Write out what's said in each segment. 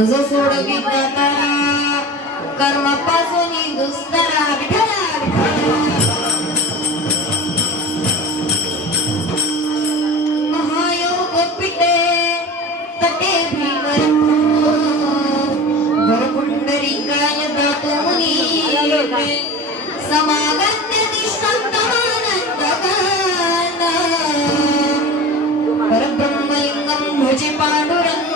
जो सोडविता तारा कर्मापासून दुस्तरा विठला महायोग पिटे तटे भीवर वरपुंडरीकाय दातो मुनी समागत्य दिष्टांतमानंदगाना परब्रह्मलिंगं भजे पांडुरंग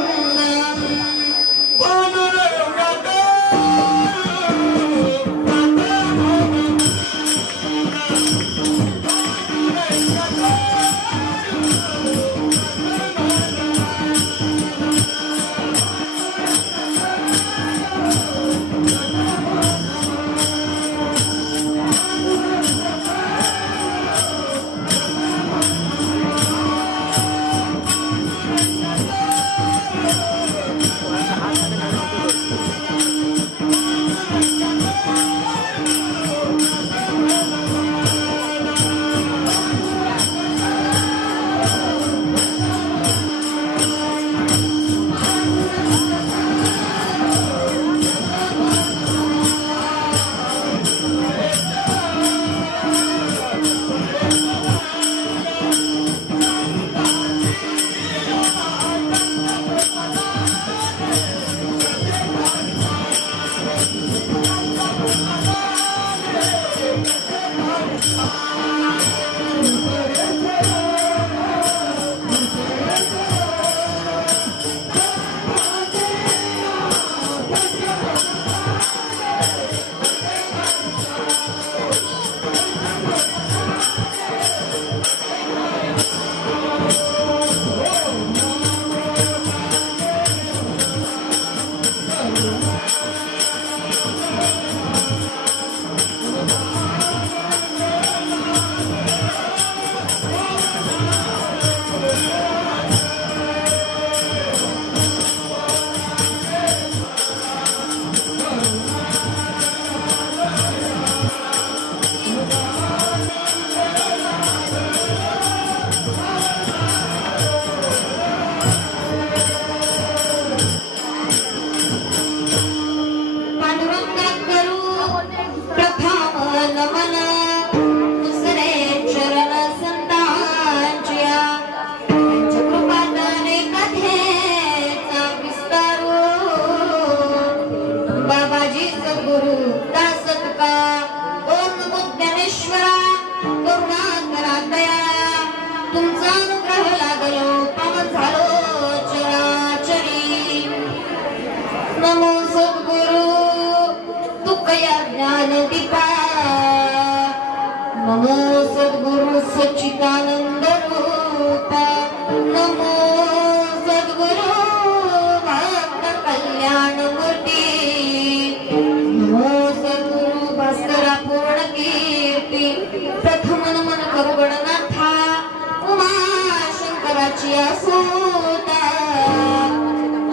नमो सद्गुरु सच्चिदानंद रूपा नमो सद्गुरु भक्त कल्याण मूर्ती नमो सद्गुरु भास्करा पूर्ण कीर्ती प्रथम नमन करू गणनाथा उमा शंकराची आसूता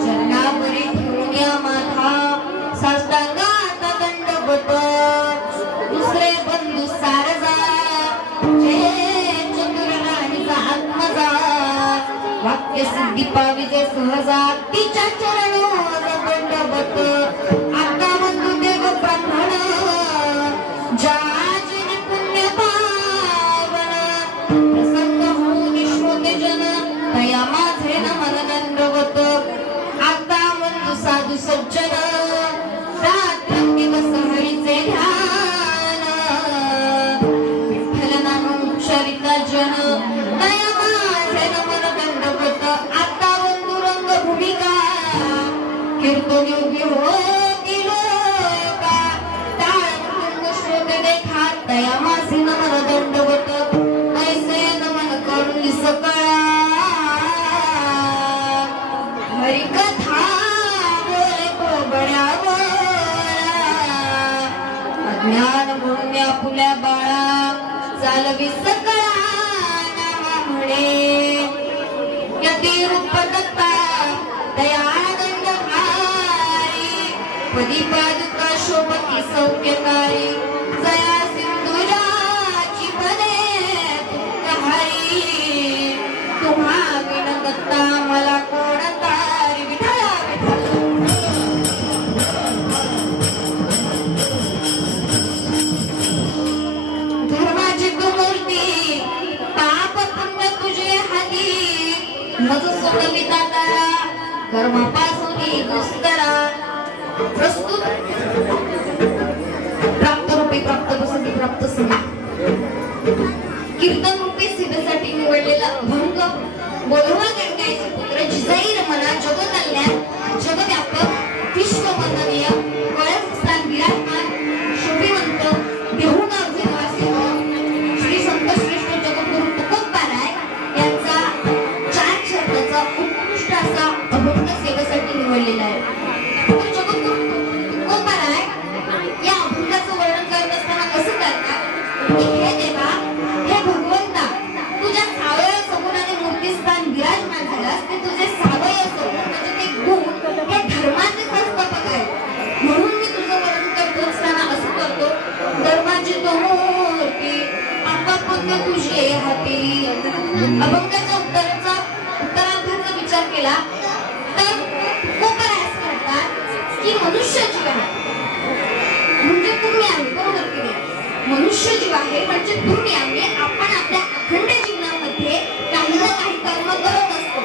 चरणावरी ठेवून या माथा साष्टांगात दंडवत दुसरे बंधू सारजा वाक्य सिद्धी पाविजे सहजा तिच्या चरणावर दंडवत आता बंधू देव ब्राह्मण जाजिने पुण्य पावन प्रसन्न होऊन श्रोते जन तया माझे नमन दंडवत आता बंधू साधू सज्जन रात्र दिवस हरीचे ध्यान विठ्ठल नाम उच्चारिता जन तया माझे नमन दंडवत आता बंधू रंग भूमिका कीर्तन योगी होती लोका टाळ श्रोते देखा तया माझे नमन दंडवत ऐसे नमन करून सकळा हरिकथा बोले कोबड्यावर अज्ञान गुण्या फुल्या बाळा चालवी सकळा नामा म्हणे यती रूप दत्ता दयानंद हारी पदी पादुका शोभती सौख्यकारी जया सिंधुराची बने तुमहारी तुम्हा विण दत्ता मला कोण तारी विठला विठला मज सोडविता तारा कर्मापासून दुस्तरा प्रस्तुत प्राप्त रूपी प्राप्त प्रसंगी प्राप्त समी कीर्तन रूपी सिद्धेसाठी निवडलेला अभंग बोलवा गणकायचे पुत्र जिजाई रमणा जगकल्याण जगव्यापक विश्ववंदनीय कळस्थान विराजमान शोभिवंत देहूगावचे निवासी श्री संत श्रेष्ठ जगद्गुरु तुकोबाराय यांचा 4 शब्दाचा उत्कृष्ट असा अभंग सेवेसाठी निवडलेला आहे. जगद्गुरु तुकोबाराय या अभंगाचं वर्णन करत असताना असं करतात की हे देवा, हे भगवंता, तुझ्या सावया सगुणाने मूर्तिस्थान विराजमान झालास ते तुझे सावय सगुण म्हणजे ते गुण हे धर्माचे संस्थापक आहेत. म्हणून मी तुझं वर्णन करत असताना असं करतो, धर्माची तो मूर्ती आपापत्य तुझे हाती. अभंगाच्या उत्तरार्धाचा विचार केला तर तुकोबाराय असं म्हणतात की मनुष्य जीव आहे म्हणजे तुम्ही आम्ही, बरोबर की नाही? मनुष्य जीव आहे म्हणजे तुम्ही आम्ही, आपण आपल्या अखंड जीवनामध्ये काही ना काही कर्म करत असतो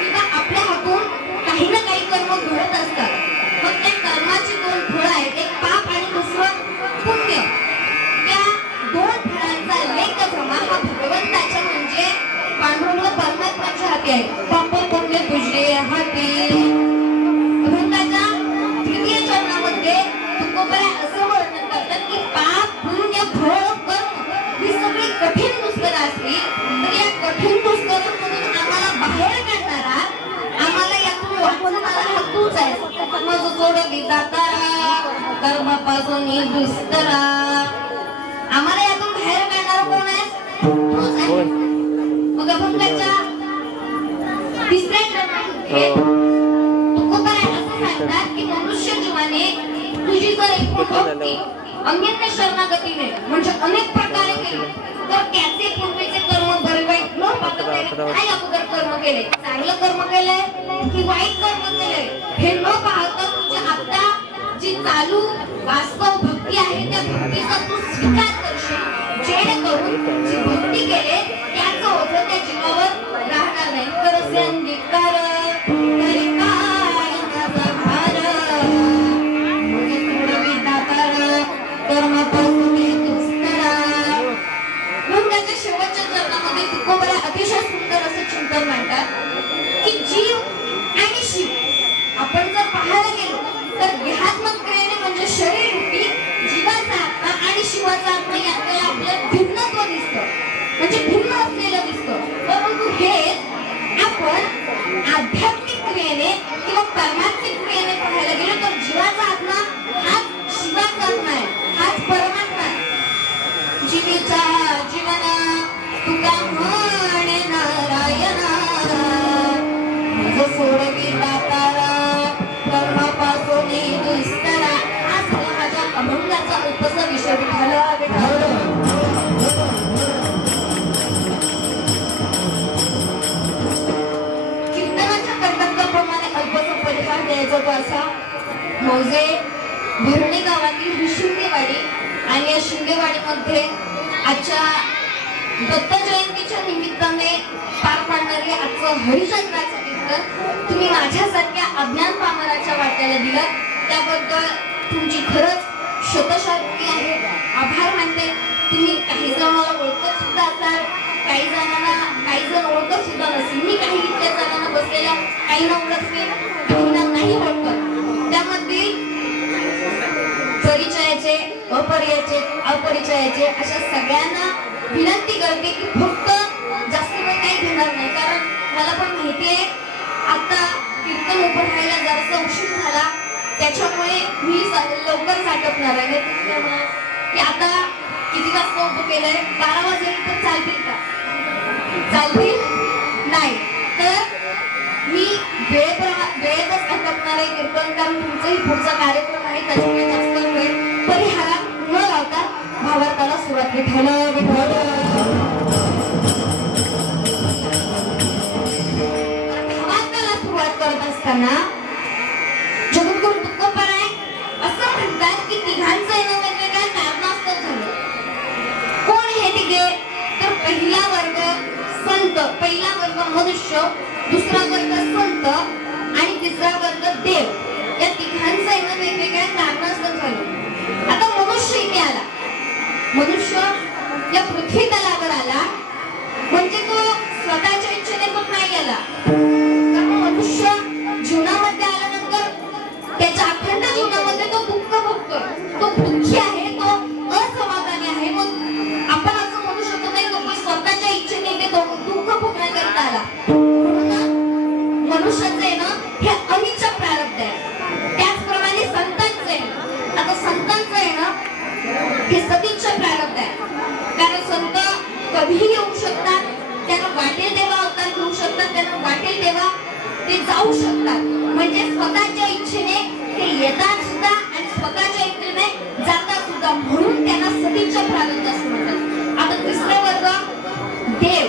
किंवा आपल्या हातून काही ना काही कर्म घडत असतात. मग त्या कर्माची 2 फळं आहेत, एक पाप आणि दुसरं पुण्य. त्या 2 फळांचा लेख जमा हा भगवंताच्या म्हणजे पांडुरंग परमात्म्याच्या हाती आहे. पाप पुण्य तुझे हाती. अभंगाच्या 3य चरणामध्ये तुकोबाराय असं वर्णन करतात की पाप पुण्य फळ कर्म ही सगळी कठीण दुष्कर्म असली तर या कठीण दुष्कर्मामधून आम्हाला बाहेर काढणारा, आम्हाला यातून वाचवणारा हा तूच आहे. मग सोडविता तारा कर्मापासून दुस्तरा. आम्हाला यातून बाहेर काढणारा कोण आहे? तूच आहे. मग अभंगाच्या 3ऱ्या चरणामध्ये तुकोबाराय असं सांगतात की मनुष्य जीवाने तुझी जर एकूण भक्ती अन्यथा शरणागतीने म्हणजे अनेक प्रकारे केली तर त्याचे पूर्वीचे कर्म बरे वाईट न पाहता काय अगोदर कर्म केले, चांगलं कर्म केलंय की वाईट कर्म केलंय हे न पाहता तुझी आता जी चालू वास्तव भक्ती आहे त्या भक्तीचा तू स्वीकार करशील, जेणेकरून जी भक्ती केले त्याचं ओझं त्या जीवावर राहणार नाही. तर अंगीकार शेवटच्या चरणामध्ये तुकोबाराय अतिशय सुंदर असं चिंतन मांडतात की जीव आणि शिव आपण जर पाहायला गेलो तर देहात्मक क्रियेने म्हणजे शरीर रूपी जीवाचा आत्मा आणि शिवाचा आत्मा यात आपल्याला भिन्नत्व दिसतं म्हणजे भिन्न असलेलं दिसतं. परंतु हे आपण आध्यात्मिक क्रियेने किंवा परमात्मिक क्रियेने पाहायला गेलो तर जीवाचा आत्मा हाच शिवाचा आत्मा आहे, हाच परमात्मा आहे. जीवीचा जीवना तुका म्हणे नारायणा सोडविता तारा कर्मापासून दुस्तरा. आज माझ्या अभंगाचा उपसा विषय विठाला कीर्तनाच्या कर्तव्याप्रमाणे अल्पसा परिहार द्यायचा तो असा मौजे भरणे गावातील ही शिंदेवाडी आणि या शिंदेवाडीमध्ये आजच्या दत्त जयंतीच्या निमित्ताने पार पाडणारे आजचं हरिचंद्राचं कीर्तन तुम्ही माझ्यासारख्या अज्ञान पामराच्या वाट्याला दिलं त्याबद्दल तुमची खरंच शतशाब्दी आहे, आभार मानते. तुम्ही काही जणांना ओळखत सुद्धा असाल, काही जण ओळखत सुद्धा नसेल. मी काही इथल्या जणांना बसलेल्या काहींना ओळखते, काहींना नाही ओळखत. त्यामध्ये परिचयाचे अपरिचयाचे अशा सगळ्यांना विनंती करते की फक्त जास्त वेळ काही घेणार नाही, कारण मला पण माहिती आहे आता कीर्तन उभं राहायला जरासा उशीर झाला त्याच्यामुळे मी लवकर साठवणार आहे. की आता किती वाजता उभं केलंय, 12 वाजेपर्यंत चालतील का? चालतील नाही तर मी वेळेतच आटपणार आहे कीर्तन, कारण तुमचाही पुढचा कार्यक्रम आहे त्याच्यामुळे जास्त वेळ परिहारा न लावता भावार्थाला सुरुवात भावार्थाला सुरुवात करत असताना जगद्गुरु तुकोबाराय असं म्हणतात की तिघांचं येणं वेगवेगळ्या कारणास्तव झालं. कोण हे तिघे तर पहिला वर्ग संत, पहिला वर्ग मनुष्य, दुसरा वर्ग संत आणि तिसरा वर्ग देव. या तिघांचं आहे ना वेगवेगळ्या कारणास्तव झालं. आता मनुष्य इथे आला. मनुष्य या पृथ्वी तलावर आला म्हणजे तो स्वतःच्या इच्छेने पण नाही गेला. कारण मनुष्य जीवनामध्ये आल्यानंतर त्याच्या अखंड जीवनामध्ये तो दुःख भोगतो. तो दुःखी आहे, तो असमाधानी आहे. मग आपण असं म्हणू शकत नाही तो स्वतःच्या इच्छेने ते दुःख भोगण्याकरता आला. मनुष्याचं आहे ना हे अनिच्छ प्रारब्ध आहे. त्याचप्रमाणे संतांचं आहे. आता संतांचं आहे ना हे सदिच्छ प्रारब्ध आहे. कारण संत कधीही येऊ शकतात, त्यांना वाटेल तेव्हा अवतार घेऊ शकतात, त्यांना वाटेल तेव्हा ते जाऊ शकतात. म्हणजे स्वतःच्या इच्छेने ते येतात सुद्धा आणि स्वतःच्या इच्छेने जातात सुद्धा. म्हणून त्यांना सदिच्छ प्रारब्ध असं म्हणतात. आता तिसरा वर्ग देव.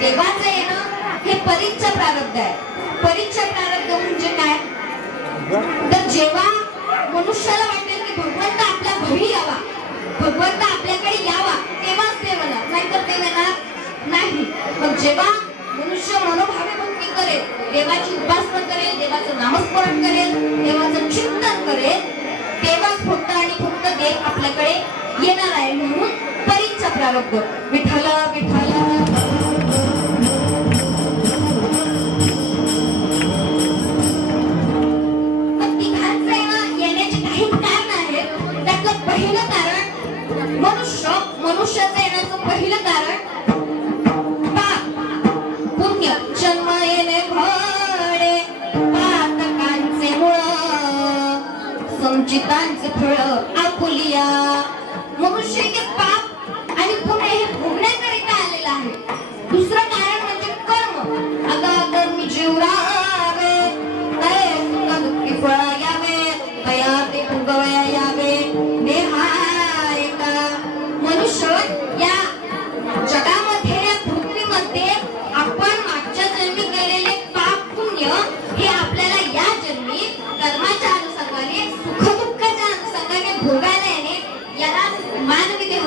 देवाचं आहे ना हे परिच्छ प्रारब्ध आहे. परिच्छ प्रारब्ध म्हणजे काय? तर जेव्हा मनुष्याला वाटेल की भगवंत आपल्या घरी यावा, भगवंत आपल्याकडे यावा, तेव्हाच ते म्हणणार, नाहीतर ते म्हणणार नाही. मग जेव्हा मनुष्य मनोभावे भक्ती करेल, देवाची उपासना करेल, देवाचं नामस्मरण करेल, देवाचं चिंतन करेल, तेव्हाच फक्त आणि फक्त देव आपल्याकडे येणार आहे. म्हणून परिच्छ प्रारब्ध. विठ्ठल विठ्ठल. पहिलं कारण मनुष्याचं येण्याचं पहिलं कारण पाप पुण्य. जन्म येणे घडे पातकांचे मुळ, संचितांचे फळ आपुलिया. मनुष्य हे पाप आणि पुण्य हे भोगण्याकरिता आलेलं आहे. दुसरं कारण म्हणजे कर्म. आता कर्मी जीव राहावे, तया सुख दुःखी फळ यावे, तया ते भोगवया यावे. मनुष्य या जगामध्ये, या पृथ्वीमध्ये आपण मागच्या जन्मी केलेले पाप पुण्य हे आपल्याला या जन्मी कर्माच्या अनुषंगाने, सुख दुःखाच्या अनुषंगाने भोगायला येणे, याला मानवी देह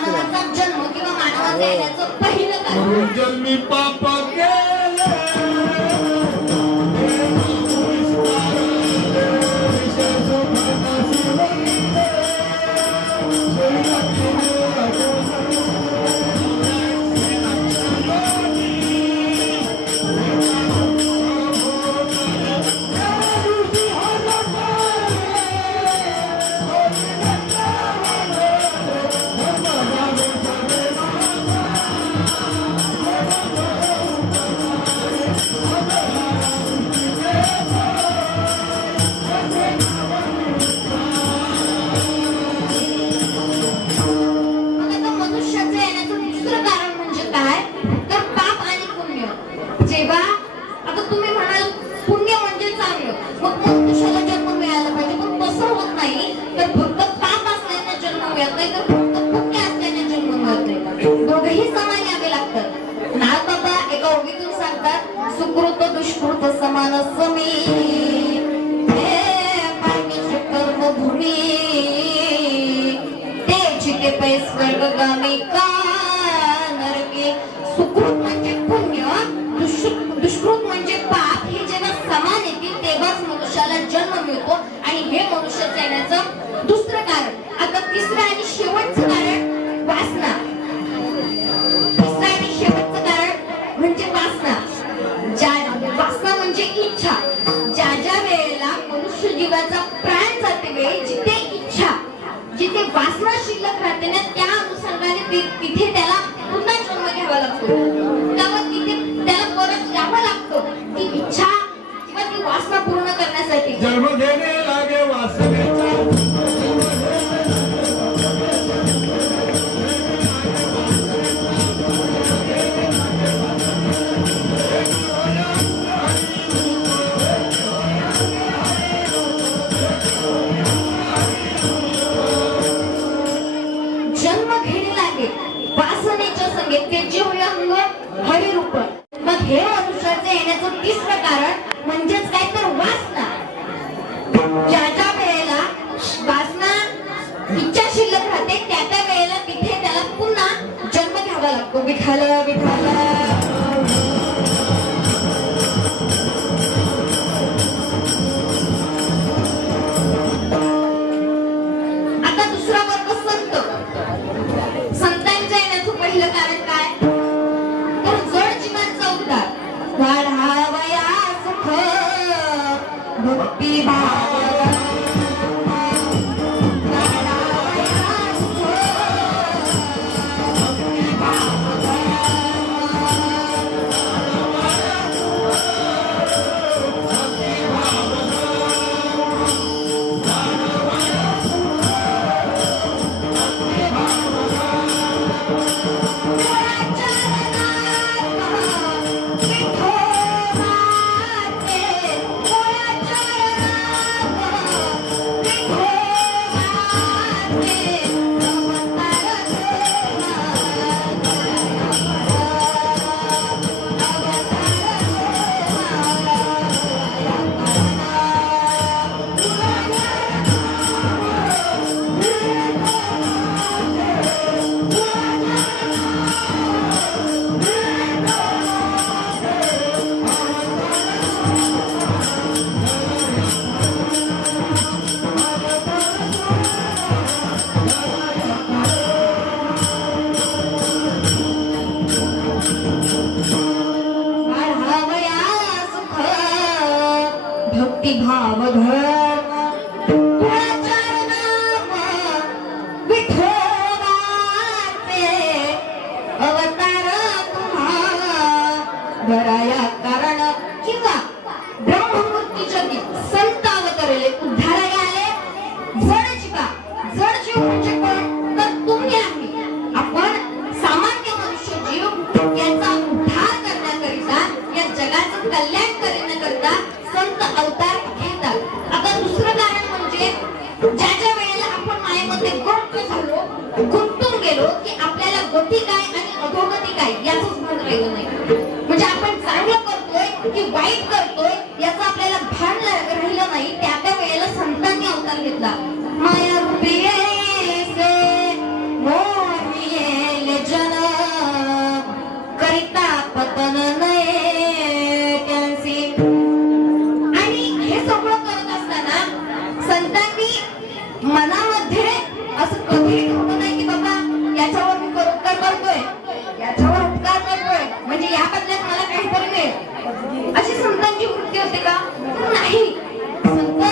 मानवाचा जन्म किंवा मानवाचं येण्याचं पहिलं कारण. जन्मी पाप दोघेही समान यावे लागतात. नाथबाबा एका ओळीतून सांगतात, सुकृत दुष्कृत समान समी कर्मभूमी ते जिथे पै स्वर्गगामी का नरके. सुकृत म्हणजे पुण्य, दुष्कृत म्हणजे पाप. हे जेव्हा समान येतील तेव्हाच मनुष्याला जन्म मिळतो. आणि हे मनुष्याचं येण्याचं दुसरं कारण. आता तिसरं आणि शेवटचं कारण वासना. वासना म्हणजे इच्छा. ज्या ज्या वेळेला मनुष्य जीवाचा प्राण जाते वेळी जिथे इच्छा, जिथे वासना शिल्लक राहते ना, त्या अनुषंगाने तिथे त्याला पुन्हा जन्म घ्यावा लागतो. तेव्हा तिथे त्याला परत यावं लागतं ती इच्छा किंवा ती वासना पूर्ण करण्यासाठी. जन्म घेणे लागे वासनेचा. हरिरूप. मग हे मनुष्याचे येण्याचं तिसरं कारण म्हणजेच काय तर वासना. ज्या ज्या वेळेला वासना इच्छा शिल्लक राहते त्या त्या वेळेला तिथे त्याला पुन्हा जन्म घ्यावा लागतो. विठाल विठाल. आता दुसरा वर्ग संत. संतांच्या येण्याचं पहिलं कारण काय? वाढावया सुख भक्ती भाव. भाव धर्म विठोबाचे अवतार तुम्हा धराया कारण. किंवा ब्रह्ममूर्तीच्या संत अवतरले उद्धाराया आले. जड जीव म्हणजे कोण तर तुम्ही आहे. आपण सामान्य मनुष्य जीव याचा उद्धार करण्याकरिता, या जगाचं कल्याण करण्याकरिता संत अवतार घेतात. आता दुसरं कारण म्हणजे ज्या ज्या वेळेला आपण मायेमध्ये गुंतून गेलो की आपल्याला गती काय आणि अधोगती काय याचंच भान राहिलं नाही. म्हणजे आपण चांगलं करतोय की वाईट करतोय याचं आपल्याला भान राहिलं नाही. त्या वेळेला संतांनी अवतार घेतला. माया रूपी से मोहिनी त्यांची वृत्ती होते का? नाही. संत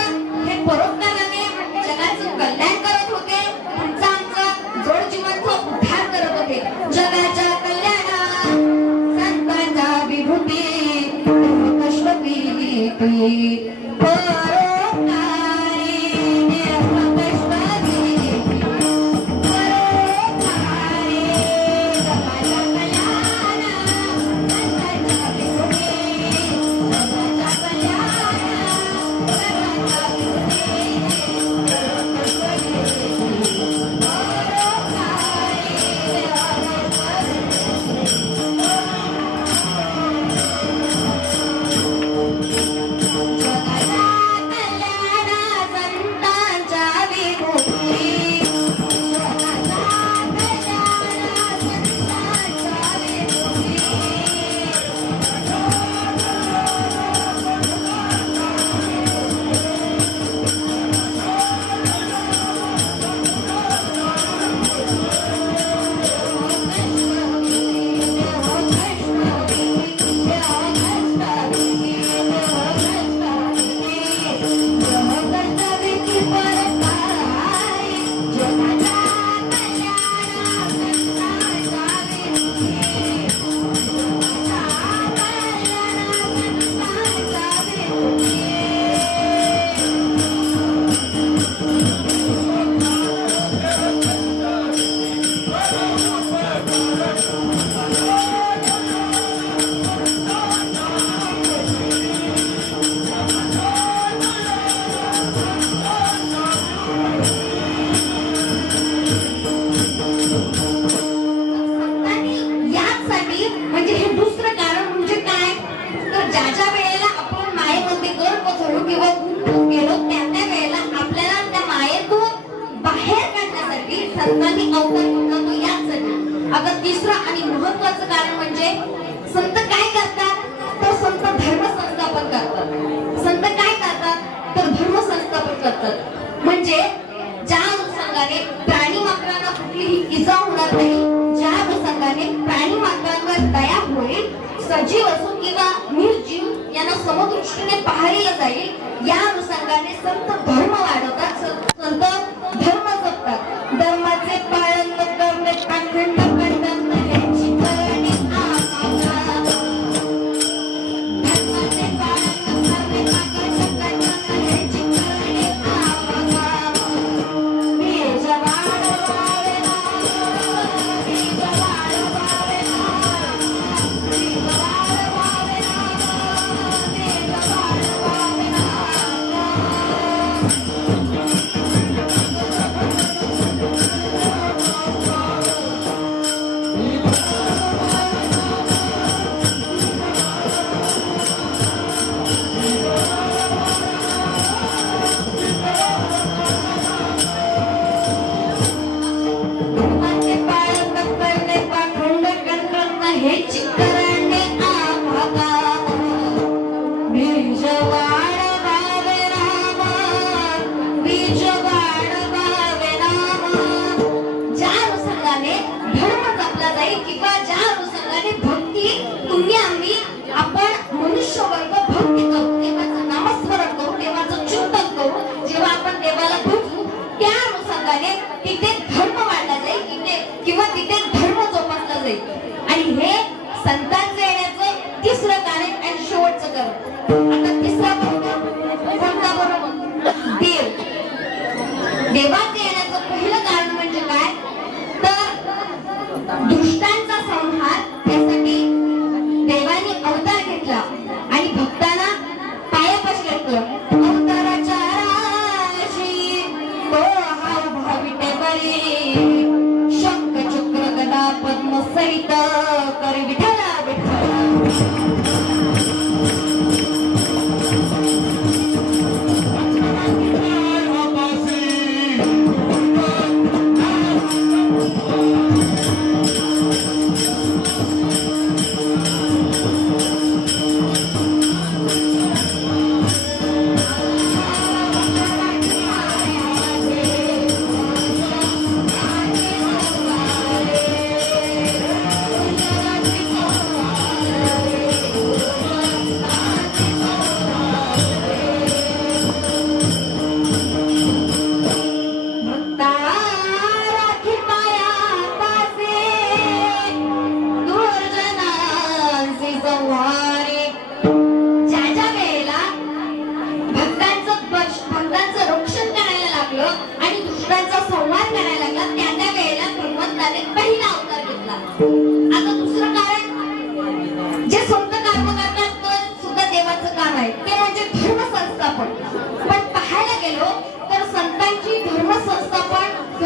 हे परोपकाराने जगाचं कल्याण करत होते. तुमचा आमचा जोड जीवांचा उद्धार करत होते. जगाच्या कल्याणात संतांच्या विभूती कष्टपीठी परोपकारी संतांनी अवतार घेतला तो याचसाठी. आता तिसरं आणि महत्त्वाचं कारण म्हणजे संत काय करतात तर संत धर्म संस्थापन करतात. संत काय करतात तर धर्म संस्थापन करतात. म्हणजे ज्या अनुषंगाने प्राणी मात्रांना कुठलीही इजा होणार नाही, ज्या अनुषंगाने प्राणी मात्रांवर दया होईल, सजीव असो किंवा निर्जीव यांना समदृष्टीने पाहिलं जाईल, या अनुषंगाने संत धर्म वाढवतात, संत धर्म जपतात. धर्माचे पालन करणे अखंड खंडन ह्याची करणे आम्हाला. धर्माचे पालन करणे अखंड खंडन ह्याची करणे आम्हाला. बीज वाढवावे ना, बीज वाढवावे ना, बीज वाढवावे ना, बीज वाढवावे ना.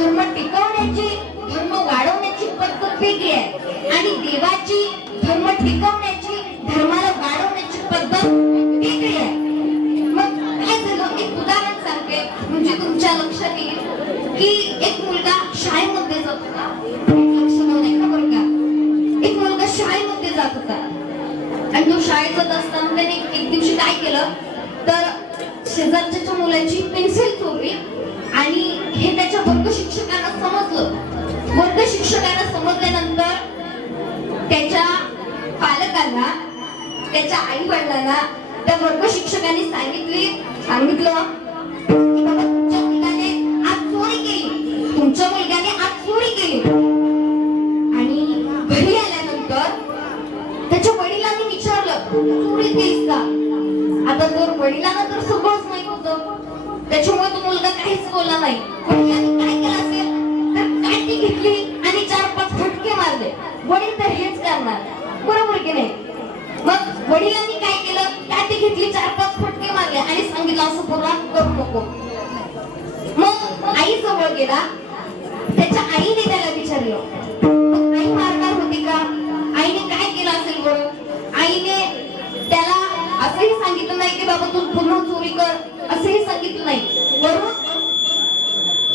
धर्म टिकवण्याची धर्म वाढवण्याची पद्धत वेगळी आहे आणि देवाची धर्म टिकवण्याची धर्माला वाढवण्याची पद्धत वेगळी आहे. मग काय झालं, एक उदाहरण सांगते म्हणजे तुमच्या लक्षात येईल की एक मुलगा शाळेमध्ये जात होता. लक्ष देऊ नका बरं का. एक मुलगा शाळेमध्ये जात होता आणि तो शाळेत जात असताना त्याने एक दिवशी काय केलं तर शेजारच्या मुलाची पेन्सिल चोरली आणि हे त्याच्या वर्ग शिक्षकांना समजलं. वर्ग शिक्षकांना समजल्यानंतर त्याच्या पालकांना, त्याच्या आई वडिलांना त्या वर्ग शिक्षकांनी सांगितलं की बाबा तुमच्या मुलगाने आज चोरी केली, तुमच्या मुलगाने आज चोरी केली. आणि घरी आल्यानंतर त्याच्या वडिलांनी विचारलं चोरी केलीस का. आता जर वडिलांना तर सगळंच माहित होतं त्याच्यामुळे तो मुलगा काहीच बोलला नाही. वडिलांनी काय केलं असेल तर काठी घेतली आणि 4-5 फटके मारले. वडील तर हेच करणार, बरोबर की नाही. मग वडिलांनी काय केलं, काठी घेतली, 4-5 फटके मारले आणि सांगितलं असं पुन्हा करू नको. मग आई जवळ गेला, त्याच्या आईने त्याला विचारलं मग आई मारणार होती का. आईने काय केलं असेल बरं. आईने त्याला असंही सांगितलं नाही की बाबा तू पुन्हा चोरी कर, असंही सांगितलं नाही. वरून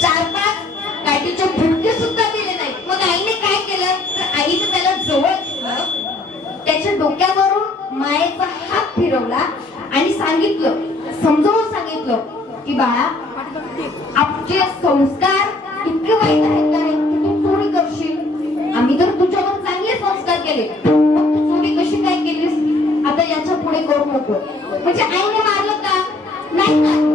4-5 काठीचे फटके सुद्धा दिले नाही. मग आईने काय केलं तर आईने त्याला जवळ घेतलं, त्याच्या डोक्यावरून मायेचा हात फिरवला आणि सांगितलं, समजावून सांगितलं की बाळा आपले संस्कार इतके वाईट आहेत का की तू चोरी करशील. आम्ही तर तुझ्यावर चांगले संस्कार केले, मग तू चोरी कशी काय केलीस. आता याच्या पुढे करू नको. म्हणजे आईने मारलं का नाही मारलं.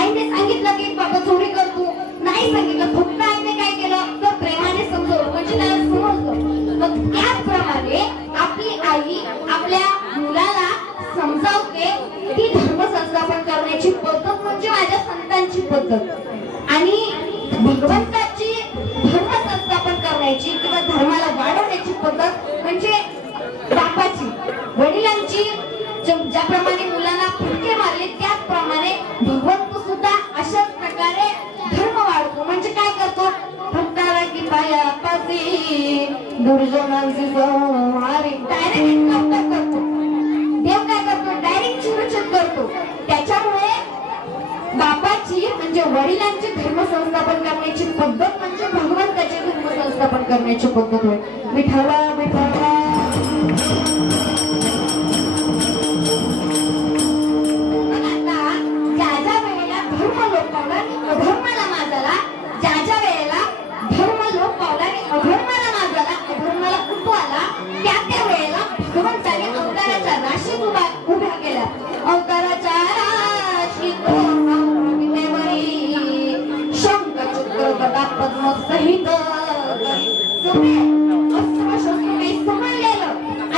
आईने सांगितलं की बाबा चोरी कर तू, नाही सांगितलं. फक्त आईने काय केलं तर प्रेमाने समजवलं, म्हणजे त्याला समजलं. मग त्याचप्रमाणे आपली आई आपल्या मुलाला समजावते ती धर्म संस्थापन करण्याची पद्धत म्हणजे माझ्या संतांची पद्धत. आणि भगवंताची धर्म संस्थापन करण्याची किंवा धर्माला वाढवण्याची पद्धत म्हणजे बापाची, वडिलांची. ज्याप्रमाणे मुलांना फटके मारले त्याचप्रमाणे भगवंत सुद्धा अशाच प्रकारे धर्म वाढतो. म्हणजे काय करतो, भक्ताला की पायापासी दुर्जनांची संहारी डायरेक्ट करतो. देव काय करतो, डायरेक्ट चिरचित करतो. त्याच्यामुळे बापाची म्हणजे वडिलांची धर्म संस्थापन करण्याची पद्धत म्हणजे भगवंताची धर्म संस्थापन करण्याची पद्धत होय. विठ्ठला विठ्ठला.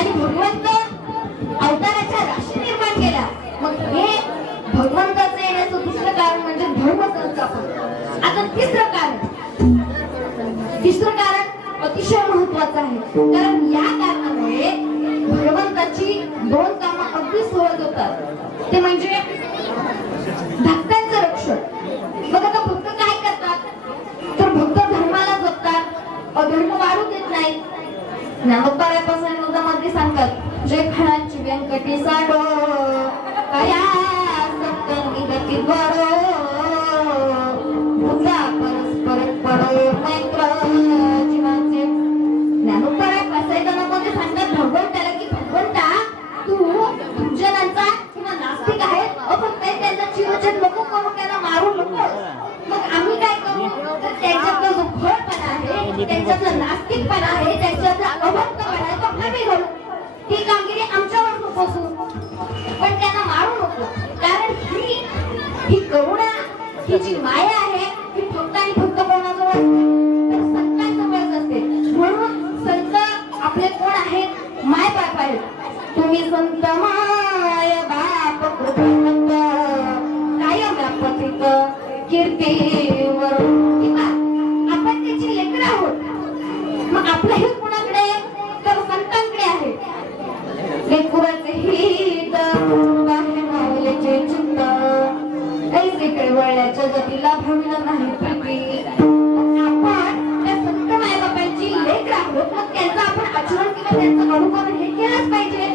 आणि भगवंत अवताराच्या राशी निर्माण केला. मग हे भगवंताचं येण्याचं दुसरं कारण म्हणजे धर्म संस्थापन. आता तिसरं कारण अतिशय महत्वाचं आहे. कारण या कारणामुळे भगवंताची 2 कामं अगदी सहज होतात. ते म्हणजे भक्तांचं रक्षण. बघा आता भक्त काय करतात तर भक्त धर्माला जपतात, अधर्म वाढू देत नाहीत. ज्ञानोबापासून मध्ये सांगतात जय खणाची व्यंकटी साडो कया सत्कर्मी गती द्वारो बुद्धा परस्पर पडो मैत्र जीवाचे. ज्ञानोबापासून मध्ये सांगतात भगवंताला की भगवंता तू दुर्जनांचा किंवा नास्तिक आहे फक्त त्यांचा चिरचित नको करू, त्यांना मारू नको. मग आम्ही काय करू तर त्यांच्यातला जो फळपणा आहे, त्यांच्यातला नास्तिकपणा आहे, त्यांच्यातला अभक्तपणा आहे तो आम्ही घालू. ती कामगिरी आमच्यावर सोपवू, पण त्यांना मारू नको. कारण ही करुणा, ही जी माया आहे ही फक्त आणि फक्त कोणाजवळ तर संतांजवळच असते. म्हणून संत आपले कोण आहेत, माय बाप आहेत. तुम्ही संत माय बाप कृपावंत कायम व्यापतीत कीर्तीवर. आपण त्याची लेकरं आहोत. मग आपलं हे कोणाकडे तर संतांकडे आहे. लेकराचे हित बाहेर मावल्याचे चिंता ऐसे वळल्याच्या गतीला भाविलं नाही प्रीती. आपण आचरण किंवा त्यांचं अनुकरण हे केलंच पाहिजे.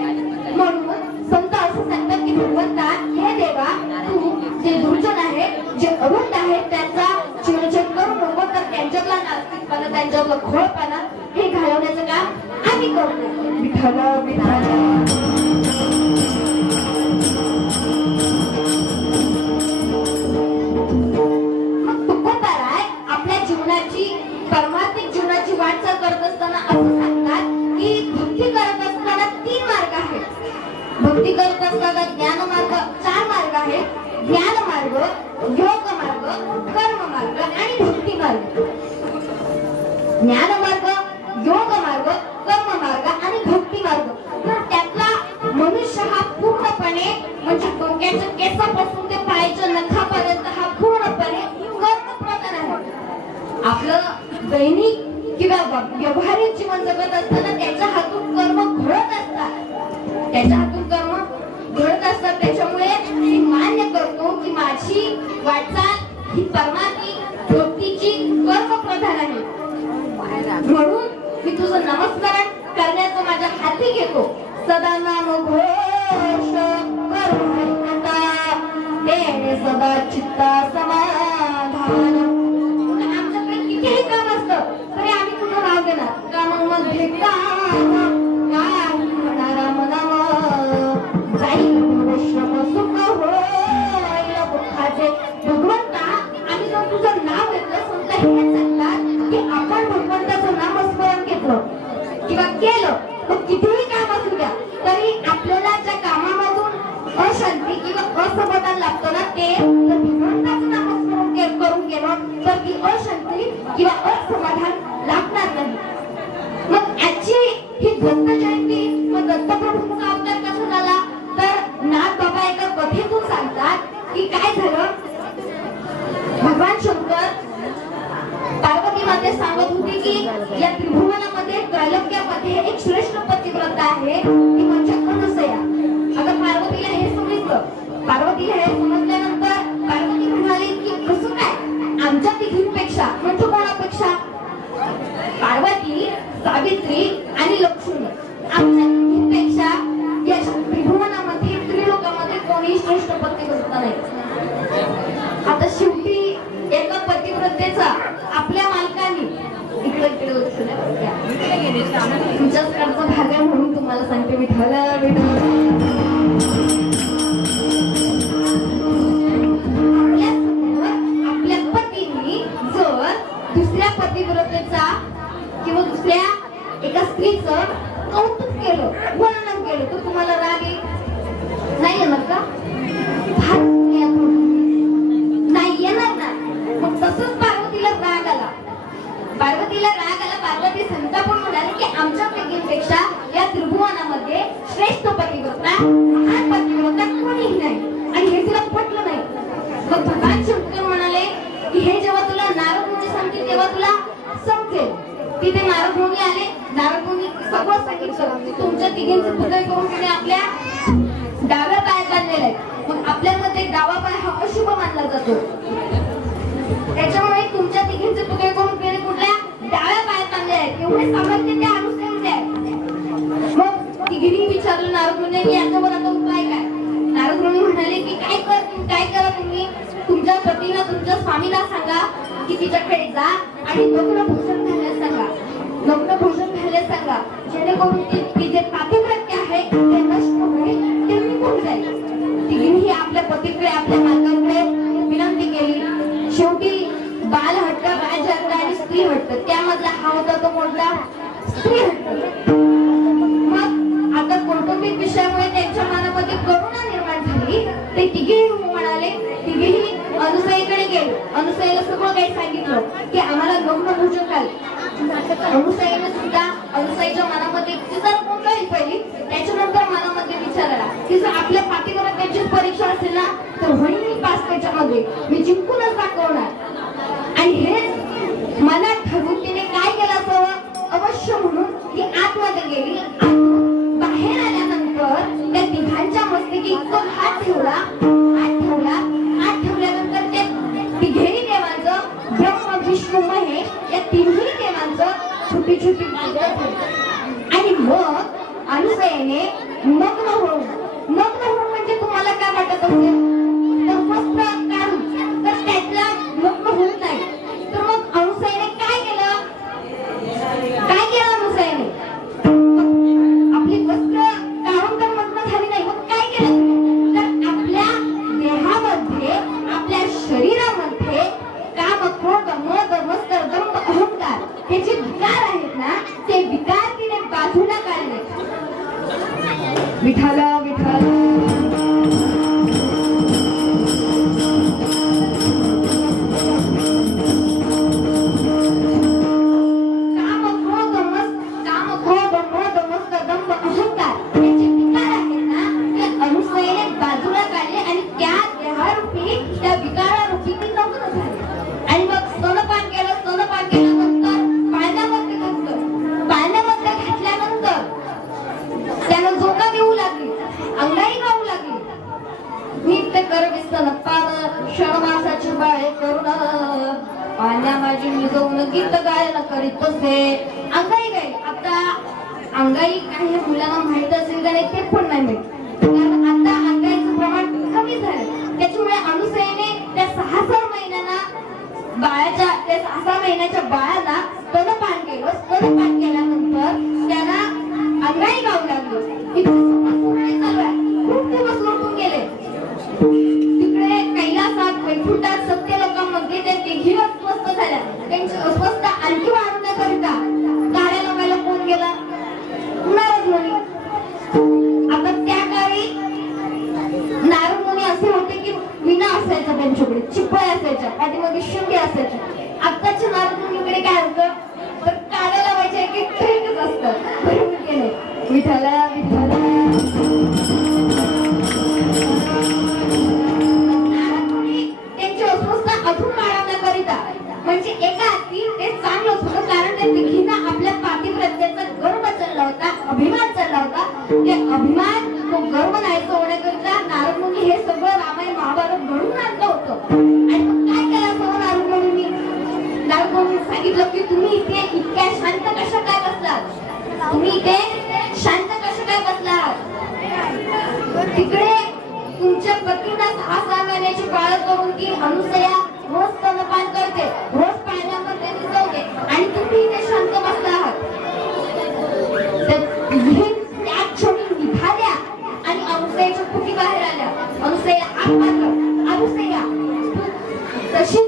म्हणून संत असं सांगतात की भगवंता, हे देवा, तू जे दुर्जन आहे, जे अरुंद आहे, त्यांचा चिरंजीव करून नको, तर त्यांच्यातला नास्तिकपणा, त्यांच्यातला खोळपणा हे घालवण्याचं काम आम्ही करतो. विठ्ठल विठ्ठल. परमार्थिक जीवनाची वाटचाल करत असताना असं सांगतात की भक्ती करत असताना 3 मार्ग आहेत. भक्ती करत असताना ज्ञान मार्ग, 4 मार्ग आहेत. ज्ञान मार्ग, योग मार्ग, कर्म मार्ग आणि भक्ती मार्ग. ज्ञान मार्ग, योग मार्ग, कर्म मार्ग आणि भक्ती मार्ग. तर त्यातला मनुष्य हा पूर्णपणे, म्हणजे डोक्याच्या केसापासून ते पायाच्या नखापर्यंत हा पूर्णपणे कर्मप्रधान आहे. आपलं दैनिक किंवा व्यवहारिक जीवन जगत असताना त्याच्या हातून कर्म घडत असतात. त्याच्यामुळे मी मान्य करतो की माझी वाटचाल ही परमार्थिक भक्तीची कर्मप्रधान आहे. म्हणून मी तुझं नमस्कार करण्याचं माझ्या हाती घेतो. सदा नाम घोष करुणता तेने सदा चित्ता समाधान. कितीही काम असतं तरी आम्ही तुझं नाव घेणार. कामामध्ये काम काय होणारा मनावर जाईल श्रम सुख होईल दुःखाचे. भगवंता, आम्ही जर तुझं नाव घेतलं, संत हे सांगतात की आपण भगवंताचं नामस्मरण घेतलं किंवा केलं तर कितीही काम असू द्या तरी आपल्याला ज्या कामामधून अशांती किंवा असमाधान लागतं ना, ते भगवंताचं नामस्मरण करून गेलं तर ती अशांती किंवा असमाधान लागणार नाही. मग आजची ही दत्त जयंती, मग दत्तप्रभूंचा अवतार कसा झाला, तर नाथ बाबा एका कथेतून सांगतात की काय झालं. भगवान शंकर पार्वती माते सांगत होते की या त्रिभुवनामध्ये त्रैलोक्यामध्ये एक श्रेष्ठ पतिव्रता आहे, ती म्हणजे अनसुया. आता पार्वतीला हे समजलं. पार्वतीला हे समजल्यानंतर पार्वती म्हणाली की कसं काय, आमच्या तिघींपेक्षा, म्हणजे कोणापेक्षा, पार्वती, सावित्री आणि लक्ष्मी, आमच्या तिघींपेक्षा या त्रिभुवनामध्ये, त्रिलोकामध्ये कोणीही श्रेष्ठ पतिव्रता नाही. आता शेवटी एका पतिव्रतेचा आपल्या मालकाने इकडे लक्ष द्या, तुमच्याच कडचा भाग आहे म्हणून तुम्हाला सांगते. विठ्ठल आपल्या पतीने जर दुसऱ्या पतिव्रतेचा किंवा दुसऱ्या एका स्त्रीचं कौतुक केलं, वर्णन केलं, तर तुम्हाला राग नाही येणार का? नाही येणार ना. मग तसंच पार्वतीला राग आला. पार्वती संतापून म्हणाली की आमच्या पैकीपेक्षा या त्रिभुवनामध्ये श्रेष्ठ पतिव्रता, महान पतिव्रता कोणीही नाही. आणि हे तिला पटलं नाही. मग भगवान शंकर म्हणाले की हे जेव्हा तुला नारद मुनी सांगतील तेव्हा तुला समजेल. तिथे नारद मुनी आले. नारद मुनी सगळं सांगितलं. तुमच्या तिघींचे पुतळे करून तिने आपल्या डाव्या पायात बांधलेले आहेत. मग आपल्यामध्ये डावा पाय हा अशुभ मानला जातो. त्याच्यामुळे तुमच्या तिघींचे पुतळे करून तिने कुठल्या डाव्या पायात बांधले आहेत. एवढे सामर्थ्य त्या अनुसरले आहेत. मग तिघींनी विचारलं नारद मुनी, याच्यावर आता उपाय काय? नारद मुनी म्हणाले की काय करा तुम्ही, तुमच्या पतीला, तुमच्या स्वामीला सांगा की तिच्याकडे जा आणि नग्न भोजन घालण्यास सांगा. नग्न भोजन घालण्यास सांगा, जेणेकरून ती जे पातिव्रत्य आहे ते नष्ट होईल, ते निघून जाईल. तिघींनी आपल्या पतीकडे, आपल्या मालकाकडे विनंती केली. शेवटी बाल हट्ट, राज हट्ट आणि स्त्री हट्ट, त्यामधला हा होता तो कोणता? स्त्री हट्ट. मग आता कौटुंबिक विषयामुळे त्यांच्या मनामध्ये करुणा निर्माण झाली. ते तिघेही म्हणाले, तिघेही अनुसईकडे गेले. अनुसईला सगळं काही सांगितलं की आम्हाला नग्न भोजन घाल. अनुसईने सुद्धा, अनुसईच्या मनामध्ये तिचा कोणताही पहिली, त्याच्यानंतर मनामध्ये विचार आला की जर आपल्या पातिव्रत्याची परीक्षा असेल ना तर होईल मी पास, त्याच्यामध्ये मी जिंकूनच दाखवणार. आणि हेच मनात ठरवून तिने काय केलं असावं, अवश्य म्हणून ती आतमध्ये गेली. बाहेर आल्यानंतर त्या तिघांच्या मस्तकी इतकं हात ठेवला. हात ठेवल्यानंतर त्या तिघेही देवांचं, ब्रह्म विष्णू महेश या तिन्ही देवांचं छोटी छोटी पूजा ठेवली. अनुसयेने मग्न होऊन म्हणजे तुम्हाला काय वाटत असेल तर वस्त्र काढून तर त्यातला मग्न होत नाही तर मग अनुसयेने काय केलं अनुसयेने आपली वस्त्र काढून तर मग्न झाली नाही मग काय केलं तर आपल्या देहामध्ये आपल्या शरीरामध्ये काम क्रोध मद मत्सर दंभ अहंकार हे जे विकार आहेत ना ते विकार तिने बाजूला काढले विठ्ठल विठ्ठल माझी निजवून गीत गायला करीत बसे अंगाई गाई आता अंगाई काही मुलांना माहित असेल का नाही ते पण नाही माहित कारण आता अंगाईचं प्रमाण कमी झालं त्याच्यामुळे अनुसयेने त्या 6 महिन्यांना बाळाच्या त्या 6 महिन्याच्या बाळाला स्तनपान केल्यानंतर त्याला अंगाई गाऊ लागली खूप दिवस लोटून गेले तिकडे कैलासात वैकुंठात सत्य लोकांमध्ये त्या तिघी अस्वस्थ झाल्या त्यांची अस्वस्थता आणखी वाढवण्याकरिता गाड्या लावायला कोण गेला नारद मुनी आता त्या काळी नारद मुनी असे होते की विना असायचा त्यांच्याकडे चिपळ्या असायच्या पाठीमागे शिंगे असायच्या आताच्या नारद मुनीकडे काय होतं तर गाड्या लावायच्या एक ट्रेकच असतं बरोबर केले विठ्ठला विठ्ठला अजून वाढवण्याकरिता म्हणजे एका हाती ते चांगलंच होतं कारण त्या तिघींना आपल्या पातिव्रत्याचा गर्व चालला होता अभिमान चालला होता ते अभिमान तो गर्व नाहीचं होण्याकरिता नारद मुनी हे सगळं रामायण महाभारत घडून आणलं होतं आणि मग काय केलं असं नारद मुनी सांगितलं की तुम्ही इथे इतक्या शांत कशा काय बसलात तुम्ही इथे शांत कशा काय बसलात तिकडे तुमच्या पत्नीला 6 महिन्याची बाळ करून की अनुसया रोज स्तनपान करते रोज पाण्यामध्ये भिजवते आणि तुम्ही इथे शांत बसला आहात त्या क्षणी निघाल्या आणि अनुसयाच्या कुटी बाहेर आल्या अनुसया हात मारला अनुसया कशी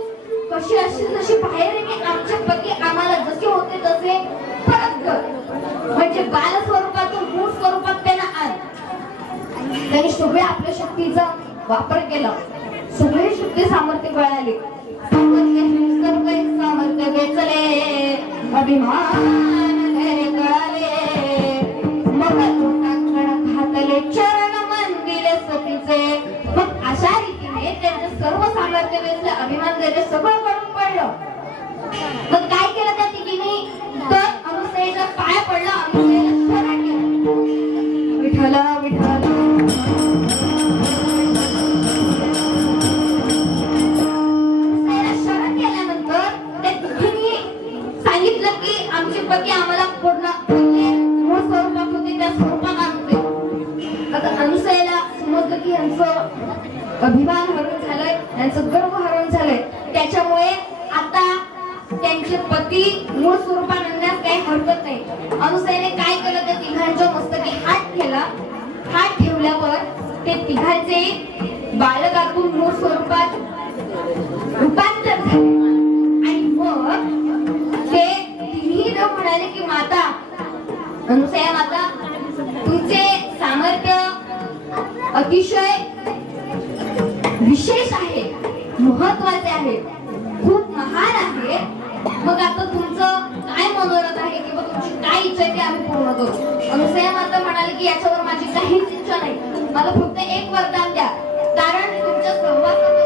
अशी जशी बाहेर येणे आमचे पती आम्हाला जसे होते तसे परत कर म्हणजे बाल स्वरूपातून मूळ स्वरूपात त्यांना आण त्यांनी सगळे आपल्या शक्तीचा वापर केला सगळे शक्ती सामर्थ्य कळाले सामर्थ्य वेचले अभिमान कळाले मग घातले चरण मंदिरे सतीचे मग अशा रीतीने त्यांचे सर्व सामर्थ्य वेचले अभिमान दिले सगळं करून पडलं मग काय केलं त्या तिघींनी तर अनुसयेचा पाय पडला अनुसयेला शरण केलं विठ्ठला विठ्ठला पती आम्हाला पूर्ण मूळ स्वरूपात होते त्या स्वरूपात आणते आता अनुसयेला समजलं की यांचं अभिमान हरण झालंय यांचं गर्व हरण झालंय त्याच्यामुळे आता त्यांचे पती मूळ स्वरूपात आणण्यास काही हरकत नाही अनुसयेने काय केलं त्या तिघांच्या मस्तकी हात ठेवला हात ठेवल्यावर ते तिघांचे बालकातून मूळ स्वरूपात रूपांतर झाले आणि मग ते म्हणाले की माता अनुसया माता तुमचे सामर्थ्य अतिशय विशेष आहे महत्वाचे आहे खूप महान आहे मग आता तुमचं काय मनोरथ आहे किंवा तुमची काय इच्छा आहे ते आम्ही पूर्ण करू अनुसया माता म्हणाले की याच्यावर माझी काहीच इच्छा नाही मला फक्त एक वरदान द्या कारण तुमच्या सहवासामध्ये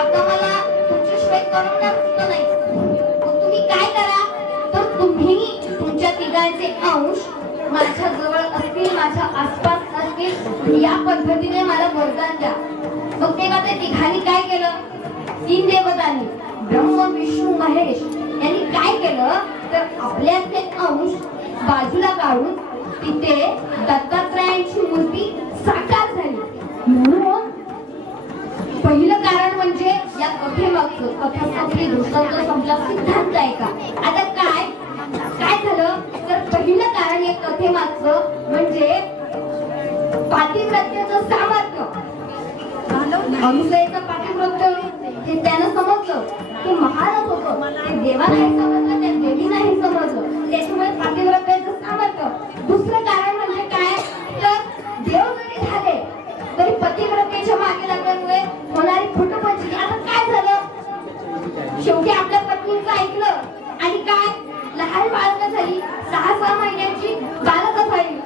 आता मला तुमच्याशिवाय करमणार नाही मग तुम्ही काय करा तुम्ही तुमच्या तिघांचे अंश माझ्या जवळ असतील माझ्या आसपास असतील या पद्धतीने मला वरदान द्या मग तेव्हा ते तिघांनी काय केलं 3 देवतांनी ब्रह्म विष्णू महेश यांनी काय केलं तर आपल्यातले अंश बाजूला काढून तिथे दत्तात्रयांची मूर्ती साकार झाली. म्हणून पहिलं कारण म्हणजे या कथेमागचं कथास्थापनी दृष्टांत संपला सिद्धांत आहे का. आता काय झालं तर पहिलं कारण या कथेमागचं म्हणजे पातिव्रत्याचं सामर्थ्य. अनुसयेचं पातिव्रत्य हे त्यानं समजलं की महानच होतं, ते देवाला हे समजलं, त्या देवीला हे समजलं, त्याच्यामुळे पातिव्रत्याचं सामर्थ्य. दुसरं कारण म्हणजे काय तर देव जरी झाले तरी पतिव्रतेच्या मागे लागल्यामुळे होणारी खोटपंचमी. आता काय झालं शेवटी आपल्या पत्नीचं ऐकलं आणि काय लहान बालक झाली, 6 महिन्यांची बालक झाली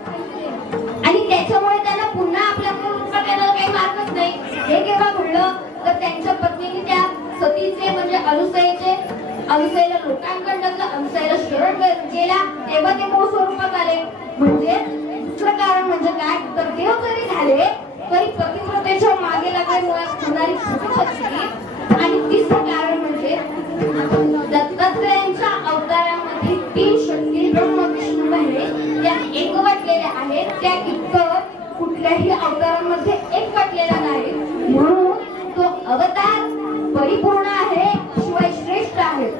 आणि त्याच्यामुळे त्यांना पुन्हा आपल्याकडे उपकार करायला काही मार्गच नाही. हे केव्हा घडलं तर त्यांच्या पत्नीने त्या सतीचे म्हणजे अनुसयेला लोकांकडनं अनुसयेला शरण केला तेव्हा ते मूळ स्वरूपात आले. म्हणजे दुसरं कारण म्हणजे काय तर देव जरी झाले तरी पतिव्रतेच्या मागे लागल्यामुळे होणारी खोटपंचमी. आणि तिसरं कारण म्हणजे दत्तात्रयांच्या अवतारामध्ये 3 शक्ती ब्रह्म विष्णू महेश त्या एकवटलेल्या आहेत. त्या इतर कुठल्याही अवतारांमध्ये एकवटलेल्या नाही. म्हणून तो अवतार परिपूर्ण आहे, शिवाय श्रेष्ठ आहे.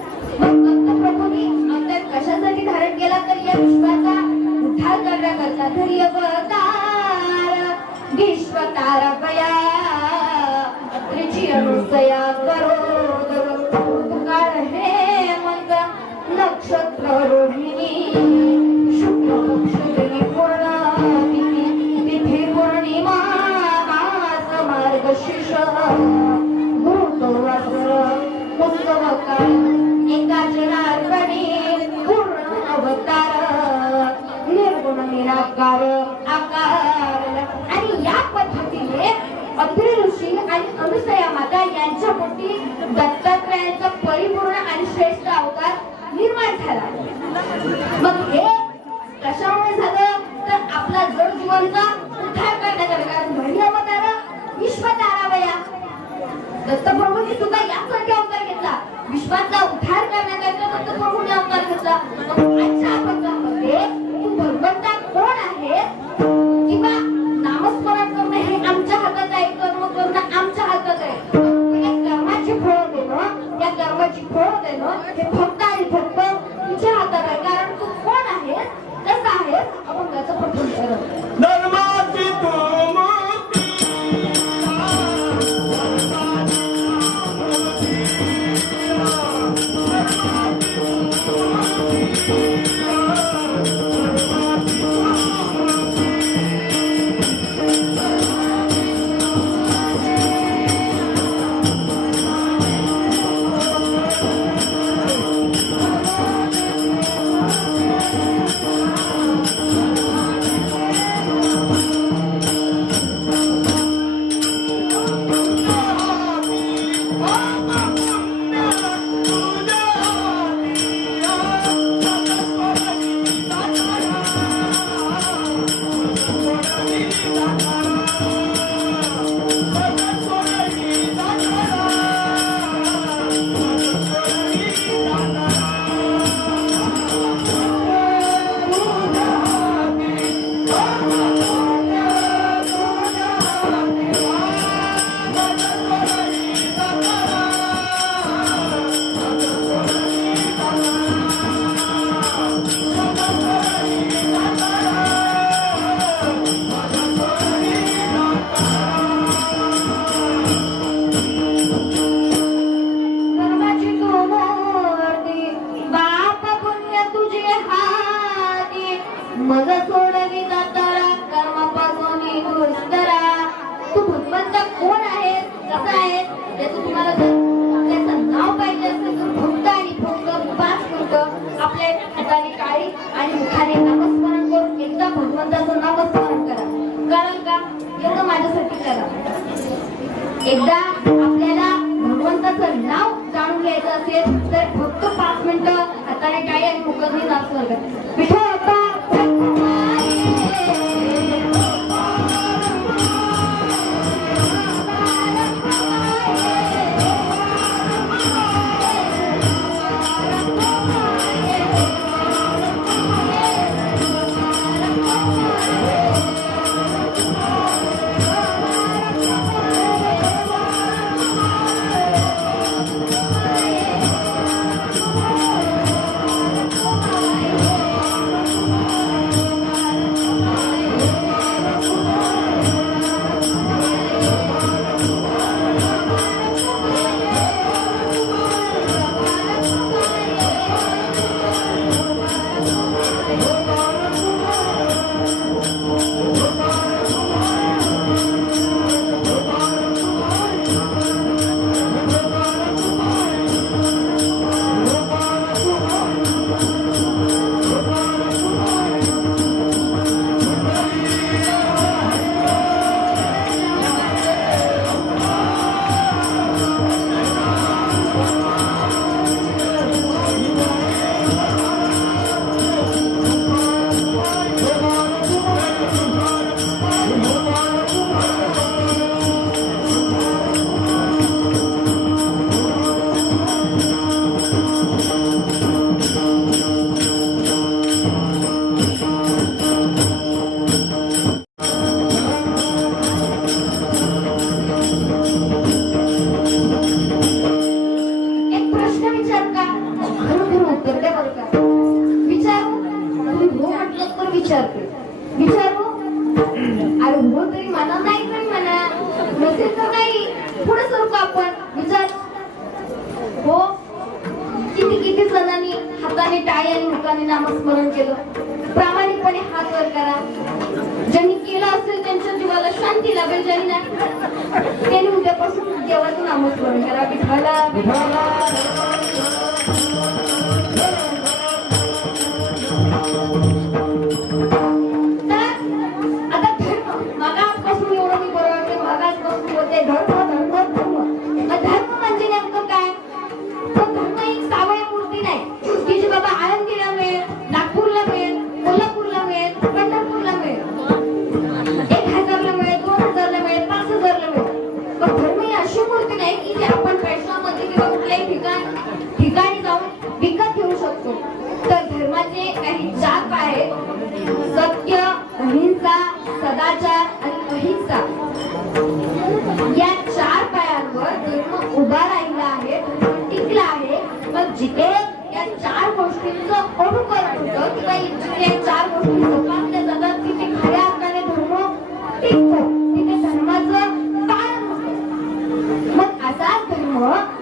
मग दत्तप्रभूंनी अवतार कशासाठी धारण केला तर या विश्वाचा उद्धार करण्याकरता. तरी अवतार विश्वतारकया अत्रेची अनुसया करो काळ हे मग नक्षत्र रोहिणी शुक्ल पक्ष तिथी पौर्णिमा मास मार्गशीर्ष गुरुत्वास उत्सव काळ एका जनार्दनी पूर्ण अवतार निर्गुण निराकार आकार. आणि या पद्धतीने अत्रि ऋषी आणि अनुसया माता यांच्या पोटी दत्तात्रयांचा परिपूर्ण आणि श्रेष्ठ अवतार निर्माण झाला. मग हे कशामुळे झालं तर आपला जड जीवनचा उद्धार करण्याकरता. म्हणजे अवतार विश्वतारावया दत्तप्रभूंनी सुद्धा यासाठी अवतार घेतला. विश्वाचा उद्धार करण्याकरता दत्तप्रभूंनी अवतार घेतला. आजच्या अवतारामध्ये भगवंता कोण आहे किंवा नामस्मरण करणे हे आमच्या हातात आहे, कर्म करणं आमच्या हातात आहे. कर्माची फळं देणं, त्या कर्माची फळं देणं हे फक्त आणि फक्त तुझ्या हातात आहे. कारण तू कोण आहेस, कसा आहेस, आपण त्याचं पठण करत. धर्माची तू एकदा आपल्याला भगवंताचं नाव जाणून घ्यायचं असेल तर फक्त 5 मिनिटं हाताने टाळी आणि मुखाने नाव स्वर्गात. विठ्ठल बाप्पा तरी म्हणा नाही पण म्हणा नसेल तर नाही पुढे सरकू आपण विचार हो किती किती जणांनी हाताने टाळी आणि मुखाने नामस्मरण केलं प्रामाणिकपणे हात वर करा ज्यांनी केलं असेल त्यांच्या जीवाला शांती लाभेल ज्यांनी नाही त्यांनी उद्यापासून देवाचं नामस्मरण करा विठाला ठिकाणी जाऊन विकत घेऊ शकतो तर धर्माचे काही 4 पाय आहेत सत्य अहिंसा सदाचार आणि अहिंसा या 4 पायांवर धर्म उभा राहिला आहे टिकला आहे मग जिथे या 4 गोष्टींचं अनुकरण होतं किंवा जिथे 4 गोष्टी जोपासल्या जातात तिथे खऱ्या अर्थाने धर्म टिकतो तिथे धर्माचं पालन होतं मग असाच धर्म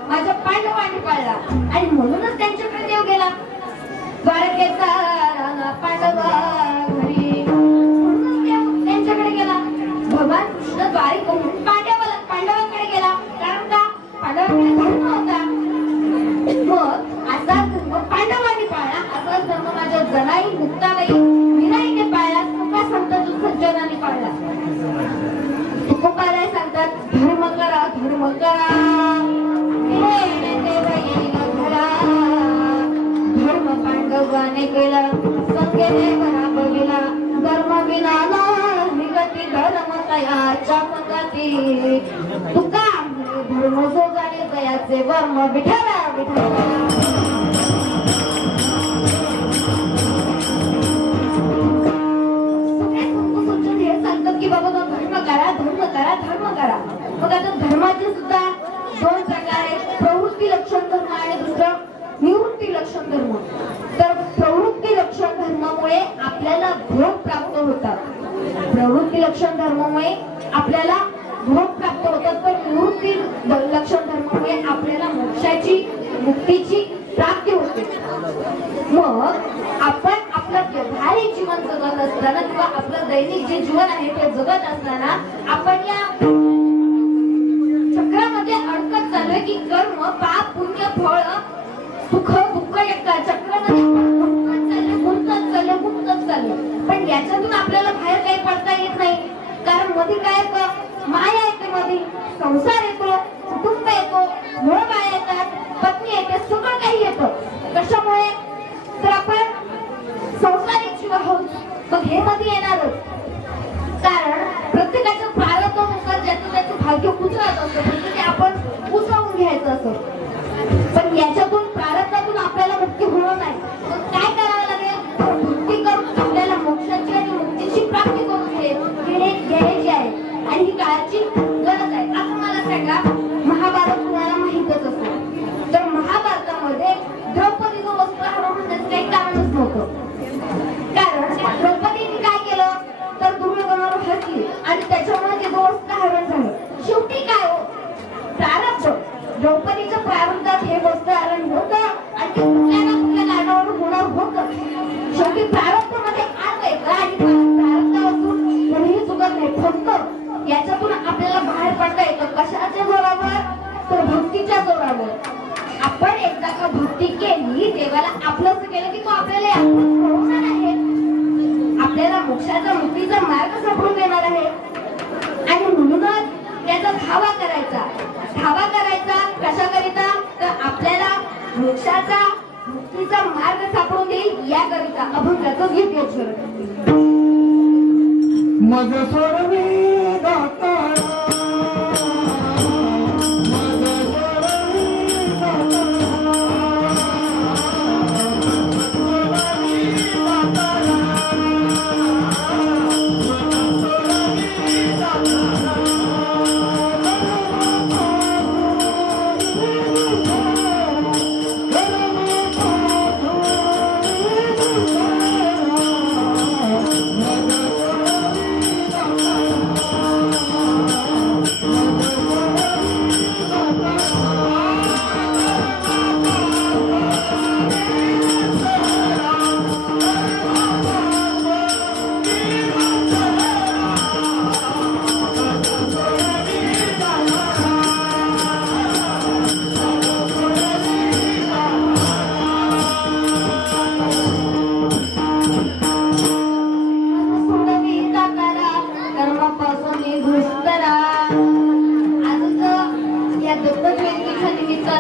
माझ्या पांडवांनी पाळला आणि म्हणूनच त्यांच्याकडे देव गेला द्वारकेचा राणा पांडवा घरी म्हणूनच देव त्यांच्याकडे गेला भगवान कृष्ण द्वारिकेहून पांडवांकडे गेला कारण का पांडवांकडे धर्म होता मग असाच धर्म पांडवांनी पाळला असाच धर्म माझ्या जनाई मुक्ताबाई मीराईने पाळला तुका संत सज्जनांनी पाळला तुकोबाराय सांगतात धर्म करा धर्म पांडवाने केला संगेने बराबरीला धर्म विना निगती धर्म तयाच्या पदाती तुका धर्म जोगाने तयाचे वर्म विठला सांगतात की बाबा धर्म करा मग आता धर्माचे सुद्धा 2 प्रकार आहेत प्रवृत्ती लक्षण धर्म आणि दुसरं निवृत्ती लक्षण धर्म तर प्रवृत्ती लक्षण धर्मामुळे आपल्याला भोग प्राप्त होतात प्रवृत्ती लक्षण धर्मामुळे आपल्याला भोग प्राप्त होतात तर निवृत्ती लक्षण धर्मामुळे आपल्याला मोक्षाची मुक्तीची प्राप्ती होते मग आपण आपलं व्यावहारिक जीवन जगत असताना किंवा आपलं दैनिक जे जीवन आहे ते जगत असताना आपण या चक्रामध्ये अडकत चाललोय की कर्म पाप पुण्य फळ सुख दुःख एका चक्रामध्ये गुंतत चालले पण याच्यातून आपल्याला बाहेर काही पडता येत नाही कारण मध्ये काय येतं माया येते मध्ये संसार येतो कुटुंब येतो मूळ माया येतात पत्नी येते सगळं काही येतं कशामुळे तर आपण संसारिक जीव आहोत मग हे मध्ये येणारच कारण प्रत्येकाचं प्रारब्ध नुसार ज्याचं त्याचं भाग्य उचलत असतं म्हणजे ते आपण उचलून घ्यायचं असतं पण याच्यातून प्रारब्धातून आपल्याला मुक्ती होणार नाही मग काय करावं लागेल भक्ती करून आपल्याला मोक्षाची आणि मुक्तीची प्राप्ती करून घ्यायची आहे आणि ही काळाची गरज आहे आता मला सांगा महाभारत तुम्हाला माहितच असेल तर महाभारतामध्ये द्रौपदीचं वस्त्र हरवून त्याचं काही कारणच नव्हतं कारण द्रौपदीने काय केलं तर दुर्योधनावर हरली आणि त्याच्यामुळे ते वस्त्र हरण झालं शेवटी काय हो प्रारब्ध द्रौपदीच्या प्रारब्धात हे वस्त्र हरण होतं आणि ते कुठल्या ना कुठल्या कारणावरून होणार होतं शेवटी प्रारब्धामध्ये आग येतं आणि प्रारब्धापासून कोणीही चुकत नाही फक्त याच्यातून आपल्याला बाहेर पडता येतं कशाच्या जोरावर तर भक्तीच्या जोरावर आपण एकदा का भक्ती केली देवाला आपलंच केलं की तो आपल्याला होणार आहे आपल्याला मोक्षाचा मुक्तीचा मार्ग सापडून देणार आहे आणि म्हणूनच त्याचा धावा करायचा कशाकरिता तर आपल्याला मोक्षाचा मुक्तीचा मार्ग सापडून देईल याकरिता अभंगाचं गीत योग्य मज सोडवी दाता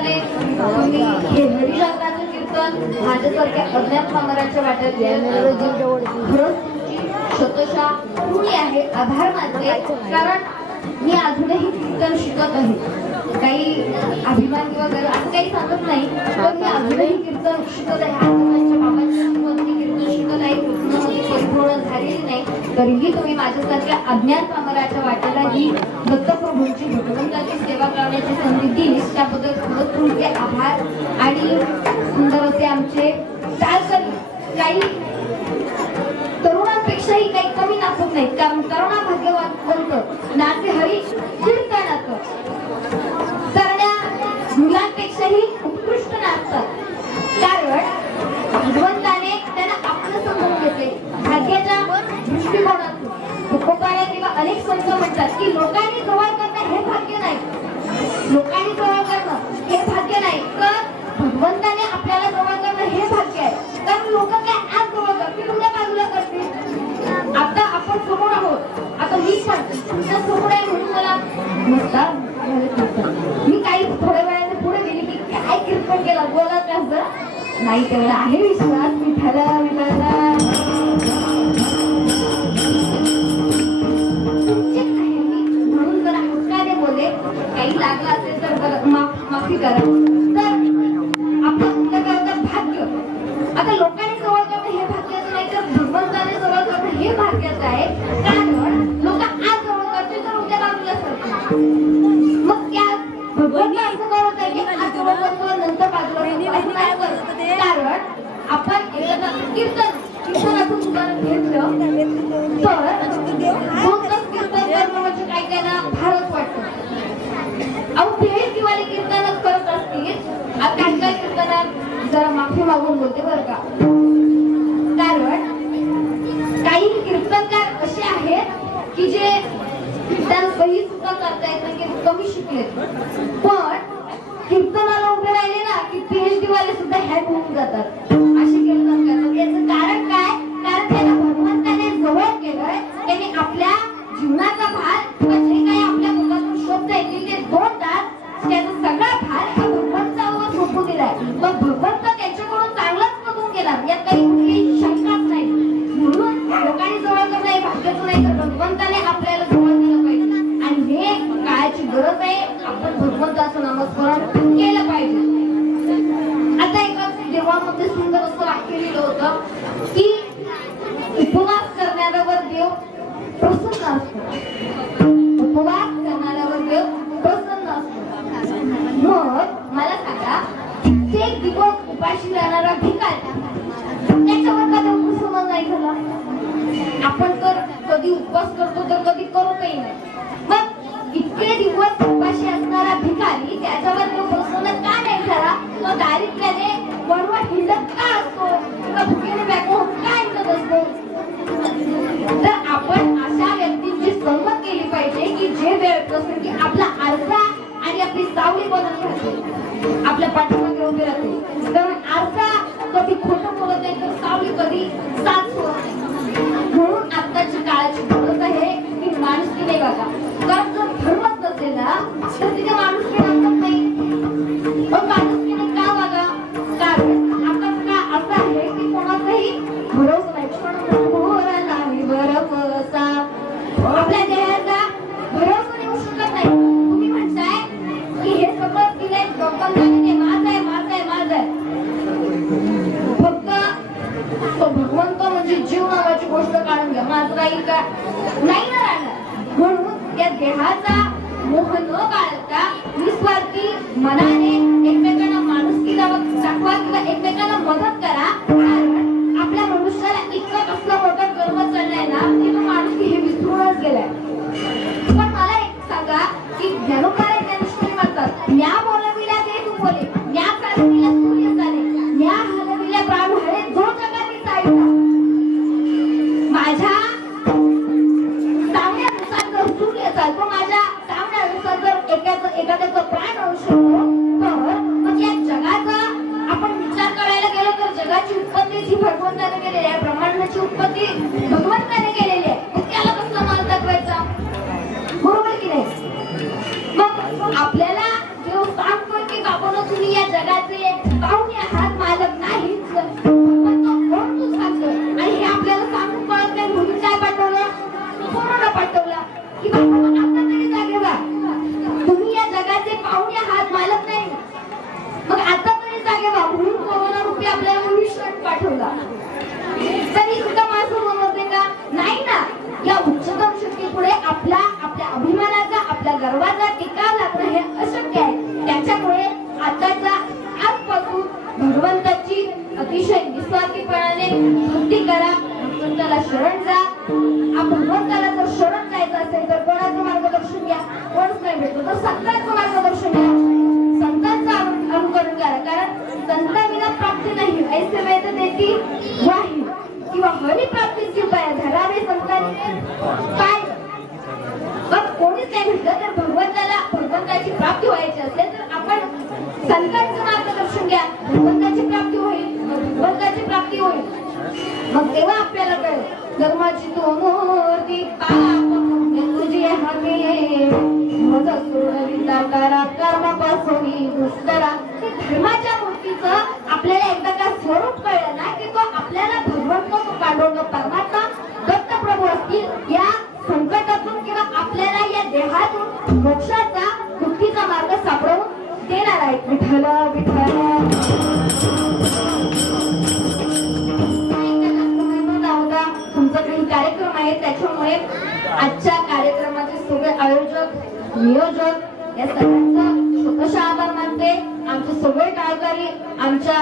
भगवंताने तुम्ही हे हरिशास्त्राचं कीर्तन माझ्यासारख्या अज्ञात पामरांच्या वाट्यात खरंच तुमची शतशः ऋणी आहे, आभार मानते. कारण मी अजूनही कीर्तन शिकत आहे. काही अभिमान किंवा गर्व असं काही सांगत नाही, पण मी अजूनही कीर्तन शिकत आहे. आजोबांच्या बाबांच्या हातून कीर्तन शिकत आहे. कीर्तनामध्ये परिपूर्ण झालेली नाही, तरीही तुम्ही माझ्यासारख्या अज्ञात पामराच्या वाट्याला ही दत्तप्रभूंची भगवंताची सेवा करण्याची संधी दिली, त्याबद्दल खरंच तुमचे आभार. आणि सुंदर असे आमचे चालकरी काही तरुणांपेक्षाही काही कमी नाचत नाहीत. कारण तरुणा भाग्यवान कोणतं नाचे हरी कीर्तनात, तरण्या मुलांपेक्षाही उत्कृष्ट नाचतात. कारण भगवंताने त्यांना आपलं समजून घेतले भाग्याच्या दृष्टिकोनातून. तुकोबाला तेव्हा अनेक संत म्हणतात की लोकांनी जवळ करणं हे भाग्य नाही, लोकांनी जवळ करणं हे भाग्य नाही, तर भगवंताने आपल्याला जवळ करणं हे भाग्य आहे. कारण लोक काय आज जवळ करतील, उद्या बाजूला करतील. आता आपण समोर आहोत, आता मी पण तुमच्या समोर आहे म्हणून मला नसता मी काही थोड्या वेळाने पुढे गेली की काय कीर्तन केलं बोला कसं नाही, तेवढा आहे विश्वास विठाला विठाला म्हणून जरा हक्काने बोले. काही लागलं असेल तर माफी करा. तर आपण भाग्य आता लोकांनी जवळ करणं हे भाग्याचं नाही, तर भगवंताने जवळ करणं हे भाग्याचं आहे. कारण लोक आज जवळ करतील तर उद्या बाजूला सरतील. मग त्या भगवंता असं करत आहे की आज जवळ करतो नंतर बाजूला असं नाही करत. कारण आपण एखादा कीर्तनातून उदाहरण घेतलं तर 2 तास कीर्तन करणं म्हणजे काय त्यांना फारच वाटतं. अहो भेट किंवा कीर्तन करत असतील, काही काही कीर्तनात जरा माफी मागून बोलते बरं का. कारण काही कीर्तनकार असे आहेत की जे कीर्तन सही सुद्धा करता येत नाही, की कमी शिकले, पण कीर्तनाला उभे राहिले ना की PhD वाले सुद्धा हॅक होऊन जातात. असे कीर्तन करतात. याचं कारण काय? कारण त्यांना भगवंताने जवळ केलंय. त्यांनी आपल्या जीवनाचा भार किंवा जे काही आपल्या मुखातून शब्द येतील ते 2 तास त्याचा सगळा भार हा भगवंतावर झोपू दिलाय. मग भगवंत त्यांच्याकडून चांगलाच बघून गेला, यात काही कुठलीही शंकाच नाही. म्हणून लोकांनी जवळ करणं हे भाग्याचं नाही, तर भगवंताने आपल्याला जवळ केलं पाहिजे. आणि हे काळाची गरज आहे. आपण भगवंताचं नामस्मरण केलं पाहिजे. आता एका देवामध्ये सुंदर असं वाक्य लिहिलं होतं की उपवास करणाऱ्यावर देव प्रसन्न असतो. उपवास करणाऱ्यावर देव प्रसन्न असतो. मग मला सांगा, कित्येक दिवस उपाशी राहणारा भिकारी त्याच्यावर का देव प्रसन्न नाही झाला? आपण तर कधी उपवास करतो तर कधी करतही नाही. मग इतके दिवस उपाशी असणारा भिकारी त्याच्यावर देव प्रसन्न का नाही झाला? तो दारिद्र्याने वरवर हिंडत का असतो? किंवा भुकेने व्याकुळ का हिंडत असतो? तर आपण अशा व्यक्तींची संगत केली पाहिजे की जे वेळ प्रसंगी आपला आरसा आणि आपली सावली बनवून राहते, आपल्या पाठीमागे उभी राहते. कारण आरसा कधी खोटं बोलत नाही, तर सावली कधी साथ सोडत नाही. म्हणून आताची काळाची गरज आहे की माणुसकी नाही बघा. कारण जर धर्मच नसेल ना तर तिथे माणुसकी नसत नाही. पण माणुसकीने का बघा? कारण आता का असं आहे की कोणाचाही भरोसा नाही. भरोसा आपल्या देहाचा भरोसा देऊ शकत नाही. तुम्ही म्हणताय की हे सगळं दिलंय भगवंताने, माझं आहे माझं आहे माझं आहे. फक्त तो भगवंत म्हणजे जीव नावाची गोष्ट काढून घ्या, माझं राहील का? नाही ना राहणार. म्हणून या देहाचा मोह न बाळगता निस्वार्थी मनाने एकमेकांना माणुसकी दाखवा किंवा एकमेकांना मदत करा. कारण आपल्या मनुष्याला इतकं कसलं मोठं कर्म चाललंय ना की तो माणुसकी हे विसरूनच गेलाय. पण मला एक सांगा की ज्ञानोबाई ज्ञानेश्वरी म्हणतात, न्या बोलविल्या ते तू बोले, न्या चालविल्या सूर्य चाले, न्या हलविल्या प्राण हळे, जो जगाची चालता. माझ्या सांगण्यानुसार जर सूर्य चालतो, माझ्या सांगण्यानुसार जर एखाद्याचा प्राण होऊ शकतो, तर मग या जगाचा आपण विचार करायला गेलो तर जगाची उत्पत्ती जी भगवंताने केलेली आहे, ब्रह्मांडाची उत्पत्ती भगवंताने केलेली आहे, मग त्याला कसला मान दाखवायचा? बरोबर की नाही? मग आपल्याला देव सांगतोय की बाबांना जगाचे पाहुणे आहात मालक नाहीच पण तो कोण तू सांगतो आणि हे आपल्याला सांगून कळत नाही म्हणून काय पाठवलं कोरोना पाठवला की बाबा आता तरी जागे व्हा तुम्ही या जगाचे पाहुणे आहात मालक नाही मग आता तरी जागे व्हा म्हणून कोरोना रूपी आपल्याला मनुष्य पाठवला तरी सुद्धा माझं म्हणते का नाही ना या उच्चतम शक्तीपुढे आपल्या अभिमानाचा आपल्या गर्वाचा टिकाव लागणं हे अशक्य आहे त्याच्यामुळे आताच्या आजपासून भगवंताची अतिशय निस्वार्थीपणाने भक्ती करा भगवंताला शरण जा भगवंताला जर शरण जायचं असेल तर कोणाचं मार्गदर्शन घ्या कोणच नाही भेटतो तर संतांचं मार्गदर्शन घ्या संतांचं अनुकरण करा कारण संतांविना प्राप्ती नाही ऐसे वेद देती वाही किंवा हरी प्राप्तीची उपाय धरावे संतांनी काय मग कोणीच नाही भेटलं तर भगवंताची प्राप्ती व्हायची असेल तर आपण संतांचं मार्गदर्शन घ्या भगवंताची प्राप्ती होईल भगवंताची प्राप्ती होईल मग तेव्हा आपल्याला कळेल धर्माची तो मूर्ती तुझी हाती मज सोडविता करा कर्मापासून दुष्करा धर्माच्या मूर्तीचं आपल्याला एकदा का स्वरूप कळलं ना की तो आपल्याला भगवंत तो पांडुरंग परमात्मा दत्त प्रभू असतील या संकटातून किंवा आपल्याला या देहातून मोक्षाचा मुक्तीचा मार्ग सापडवून देणार आहे विठ्ठल विठ्ठल तुमचा काही कार्यक्रम आहे त्याच्यामुळे आजच्या कार्यक्रमाचे सगळे आयोजक नियोजक या सगळ्यांचा स्वतःचा आभार मानते आमचे सगळे टाळकरी आमच्या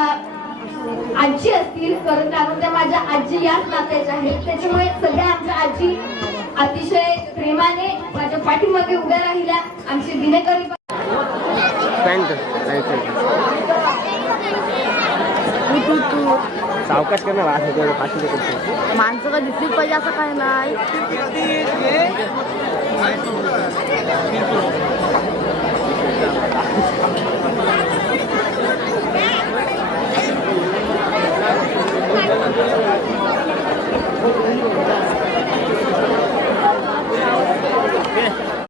आजी असतील कारण त्या माझ्या आजी याच नात्याच्या आहेत त्याच्यामुळे सगळ्या आमच्या आजी अतिशय प्रेमाने माझ्या पाठीमागे उभ्या राहिल्या आमची विनेकरी सावकाश करणार आहे फाशी करतो माणसं का दिसलीच पाहिजे असं काय नाही